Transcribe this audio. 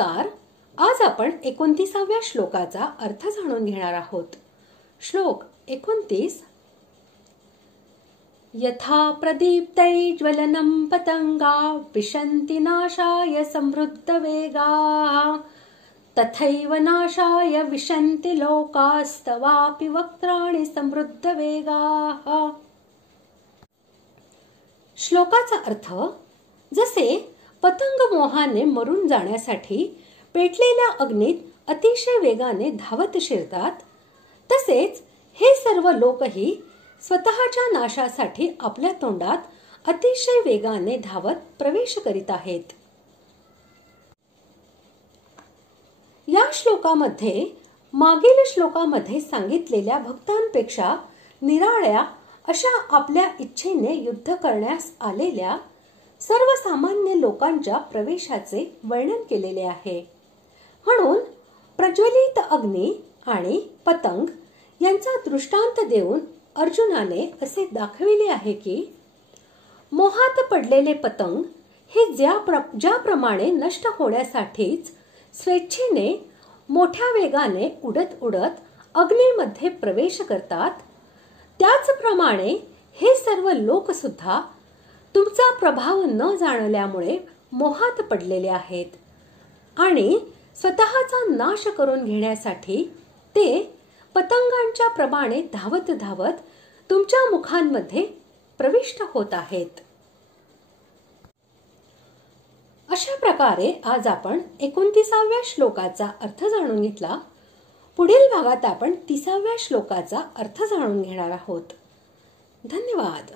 नमस्कार. आज आपण 29व्या श्लोकाचा अर्थ जाणून घेणार आहोत. श्लोक 29. यथा प्रदीप्तैज्वलनं पतंगा विशन्ति नाशाय समृद्ध वेगाः तथैव नाशाय विशन्ति लोकास्तवापि वक्त्राणि समृद्ध वेगाः. श्लोकाचा अर्थ, जसे पतंग मोहाने मरून जाण्यासाठी पेटलेल्या अग्नीत अतिशय वेगाने धावत शिरतात, तसेच हे सर्व लोकही स्वतःच्या नाशासाठी आपल्या तोंडात अतिशय वेगाने धावत प्रवेश करीत आहेत. या श्लोकामध्ये मागील श्लोकामध्ये सांगितलेल्या भक्तांपेक्षा निराळ्या अशा आपल्या इच्छेने युद्ध करण्यास आलेल्या सर्वसामान्य लोकांच्या प्रवेशाचे वर्णन केलेले आहे. म्हणून प्रज्वलित अग्नी आणि पतंग यांचा दृष्टांत देऊन अर्जुनाने असे दाखविले आहे की मोहात पडलेले पतंग हे ज्याप्रमाणे नष्ट होण्यासाठीच स्वेच्छेने मोठ्या वेगाने उडत उडत अग्नीमध्ये प्रवेश करतात, त्याचप्रमाणे हे सर्व लोक सुद्धा तुमचा प्रभाव न जाणल्यामुळे मोहात पडलेले आहेत आणि स्वतःचा नाश करून घेण्यासाठी ते पतंगांच्या प्रमाणे धावत धावत तुमच्या मुखांमध्ये प्रविष्ट होत आहेत. अशा प्रकारे आज आपण 29व्या श्लोकाचा अर्थ जाणून घेतला. पुढील भागात आपण 30व्या श्लोकाचा अर्थ जाणून घेणार आहोत. धन्यवाद.